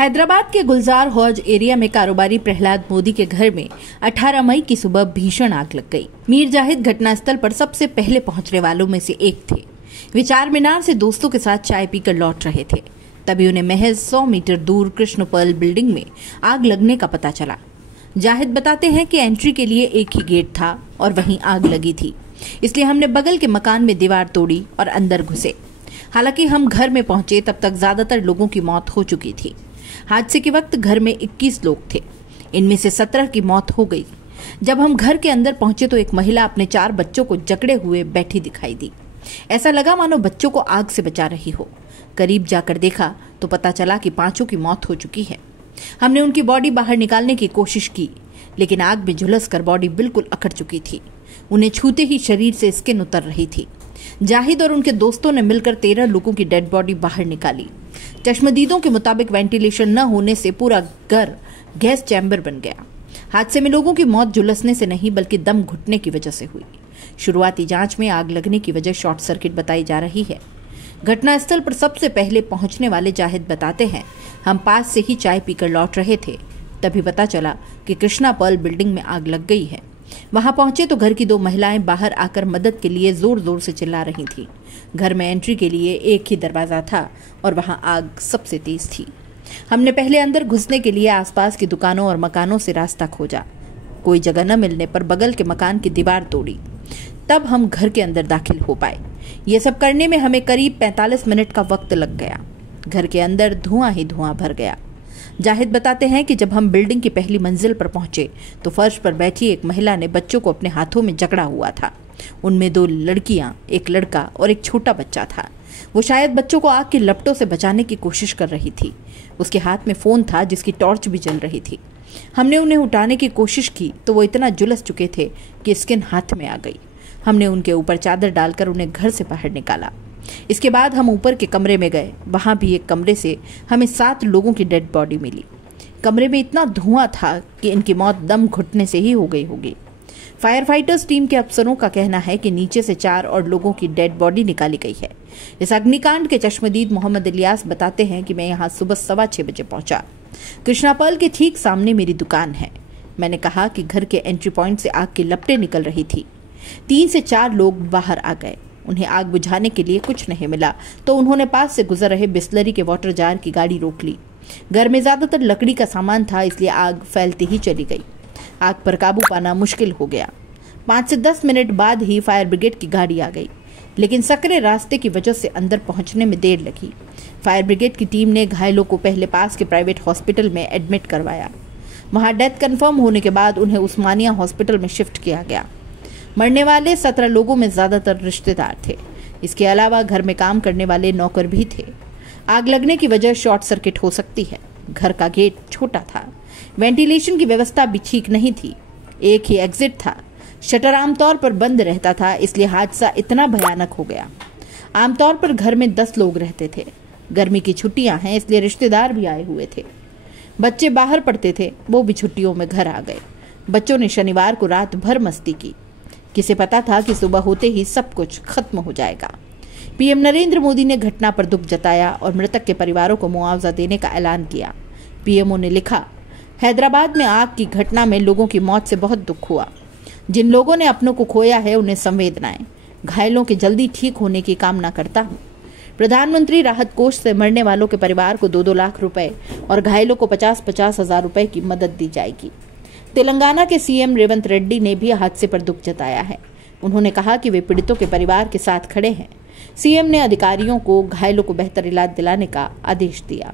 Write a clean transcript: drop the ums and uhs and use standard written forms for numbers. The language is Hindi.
हैदराबाद के गुलजार हौज एरिया में कारोबारी प्रहलाद मोदी के घर में 18 मई की सुबह भीषण आग लग गई। मीर जाहिद घटनास्थल पर सबसे पहले पहुंचने वालों में से एक थे। वे चार मीनार से दोस्तों के साथ चाय पीकर लौट रहे थे, तभी उन्हें महज 100 मीटर दूर कृष्णपर्ल बिल्डिंग में आग लगने का पता चला। जाहिद बताते हैं कि एंट्री के लिए एक ही गेट था और वहीं आग लगी थी, इसलिए हमने बगल के मकान में दीवार तोड़ी और अंदर घुसे। हालांकि हम घर में पहुंचे तब तक ज्यादातर लोगों की मौत हो चुकी थी। हादसे के वक्त घर में 21 लोग थे, इनमें से 17 की मौत हो गई। जब हम घर के अंदर पहुंचे तो एक महिला अपने 4 बच्चों को जकड़े हुए बैठी दिखाई दी। ऐसा लगा मानो बच्चों को आग से बचा रही हो। करीब जाकर देखा तो पता चला कि 5 की मौत हो चुकी है। हमने उनकी बॉडी बाहर निकालने की कोशिश की, लेकिन आग में झुलसकर बॉडी बिल्कुल अकड़ चुकी थी। उन्हें छूते ही शरीर से स्किन उतर रही थी। जाहिद और उनके दोस्तों ने मिलकर 13 लोगों की डेड बॉडी बाहर निकाली। चश्मदीदों के मुताबिक वेंटिलेशन न होने से पूरा घर गैस चैम्बर बन गया। हादसे में लोगों की मौत झुलसने से नहीं बल्कि दम घुटने की वजह से हुई। शुरुआती जांच में आग लगने की वजह शॉर्ट सर्किट बताई जा रही है। घटनास्थल पर सबसे पहले पहुंचने वाले जाहिद बताते हैं, हम पास से ही चाय पीकर लौट रहे थे, तभी पता चला कि कृष्णापर्ल बिल्डिंग में आग लग गई है। वहां पहुंचे तो घर की 2 महिलाएं बाहर आकर मदद के लिए जोर जोर से चिल्ला रही थीं। घर में एंट्री के लिए एक ही दरवाजा था और वहां आग सबसे तेज थी। हमने पहले अंदर घुसने के लिए आसपास की दुकानों और मकानों से रास्ता खोजा। कोई जगह न मिलने पर बगल के मकान की दीवार तोड़ी, तब हम घर के अंदर दाखिल हो पाए। ये सब करने में हमें करीब 45 मिनट का वक्त लग गया। घर के अंदर धुआं ही धुआं भर गया। जाहिद बताते हैं कि जब हम बिल्डिंग की पहली मंजिल पर पहुंचे तो फर्श पर बैठी एक महिला ने बच्चों को अपने हाथों में जकड़ा हुआ था। उनमें 2 लड़कियां, एक लड़का और एक छोटा बच्चा था। वो शायद बच्चों को आग की लपटों से बचाने की कोशिश कर रही थी। उसके हाथ में फोन था जिसकी टॉर्च भी जल रही थी। हमने उन्हें उठाने की कोशिश की तो वो इतना झुलस चुके थे कि स्किन हाथ में आ गई। हमने उनके ऊपर चादर डालकर उन्हें घर से बाहर निकाला। इसके बाद हम ऊपर के कमरे में गए। वहां भी एक कमरे से हमें 7 लोगों की डेड बॉडी मिली। कमरे में इतना धुआं था कि इनकी मौत दम घुटने से ही हो गई होगी। फायर फाइटर्स टीम के अफसरों का कहना है कि नीचे से 4 और लोगों की डेड बॉडी निकाली गई है। इस अग्निकांड के चश्मदीद मोहम्मद इलियास बताते हैं कि मैं यहाँ सुबह 6:15 बजे पहुंचा। कृष्णापर्ल के ठीक सामने मेरी दुकान है। मैंने कहा कि घर के एंट्री पॉइंट से आग की लपटें निकल रही थी। 3 से 4 लोग बाहर आ गए। उन्हें आग बुझाने के लिए कुछ नहीं मिला तो उन्होंने पास से गुजर रहे बिस्लरी के वाटर जार की गाड़ी रोक ली। घर में ज्यादातर लकड़ी का सामान था, इसलिए आग फैलती ही चली गई। आग पर काबू पाना मुश्किल हो गया। 5 से 10 मिनट बाद ही फायर ब्रिगेड की गाड़ी आ गई, लेकिन सकरे रास्ते की वजह से अंदर पहुंचने में देर लगी। फायर ब्रिगेड की टीम ने घायलों को पहले पास के प्राइवेट हॉस्पिटल में एडमिट करवाया। वहां डेथ कंफर्म होने के बाद उन्हें उस्मानिया हॉस्पिटल में शिफ्ट किया गया। मरने वाले 17 लोगों में ज्यादातर रिश्तेदार थे। इसके अलावा घर में काम करने वाले नौकर भी थे। आग लगने की वजह शॉर्ट सर्किट हो सकती है। घर का गेट छोटा था, वेंटिलेशन की व्यवस्था भी ठीक नहीं थी। एक ही एग्जिट था, शटर आमतौर पर बंद रहता था, इसलिए हादसा इतना भयानक हो गया। आमतौर पर घर में 10 लोग रहते थे। गर्मी की छुट्टियां हैं, इसलिए रिश्तेदार भी आए हुए थे। बच्चे बाहर पढ़ते थे, वो भी छुट्टियों में घर आ गए। बच्चों ने शनिवार को रात भर मस्ती की। किसे पता था कि सुबह होते ही सब कुछ खत्म हो जाएगा। पीएम नरेंद्र मोदी ने घटना पर दुख जताया और मृतक के परिवारों को मुआवजा देने का ऐलान किया। पीएमओ ने लिखा, हैदराबाद में आग की घटना में लोगों की मौत से बहुत दुख हुआ। जिन लोगों ने अपनों को खोया है उन्हें संवेदनाएं। घायलों के जल्दी ठीक होने की कामना करता हूँ। प्रधानमंत्री राहत कोष से मरने वालों के परिवार को 2-2 लाख रुपए और घायलों को 50-50 हजार रुपए की मदद दी जाएगी। तेलंगाना के सीएम रेवंत रेड्डी ने भी हादसे पर दुख जताया है। उन्होंने कहा कि वे पीड़ितों के परिवार के साथ खड़े हैं। सीएम ने अधिकारियों को घायलों को बेहतर इलाज दिलाने का आदेश दिया।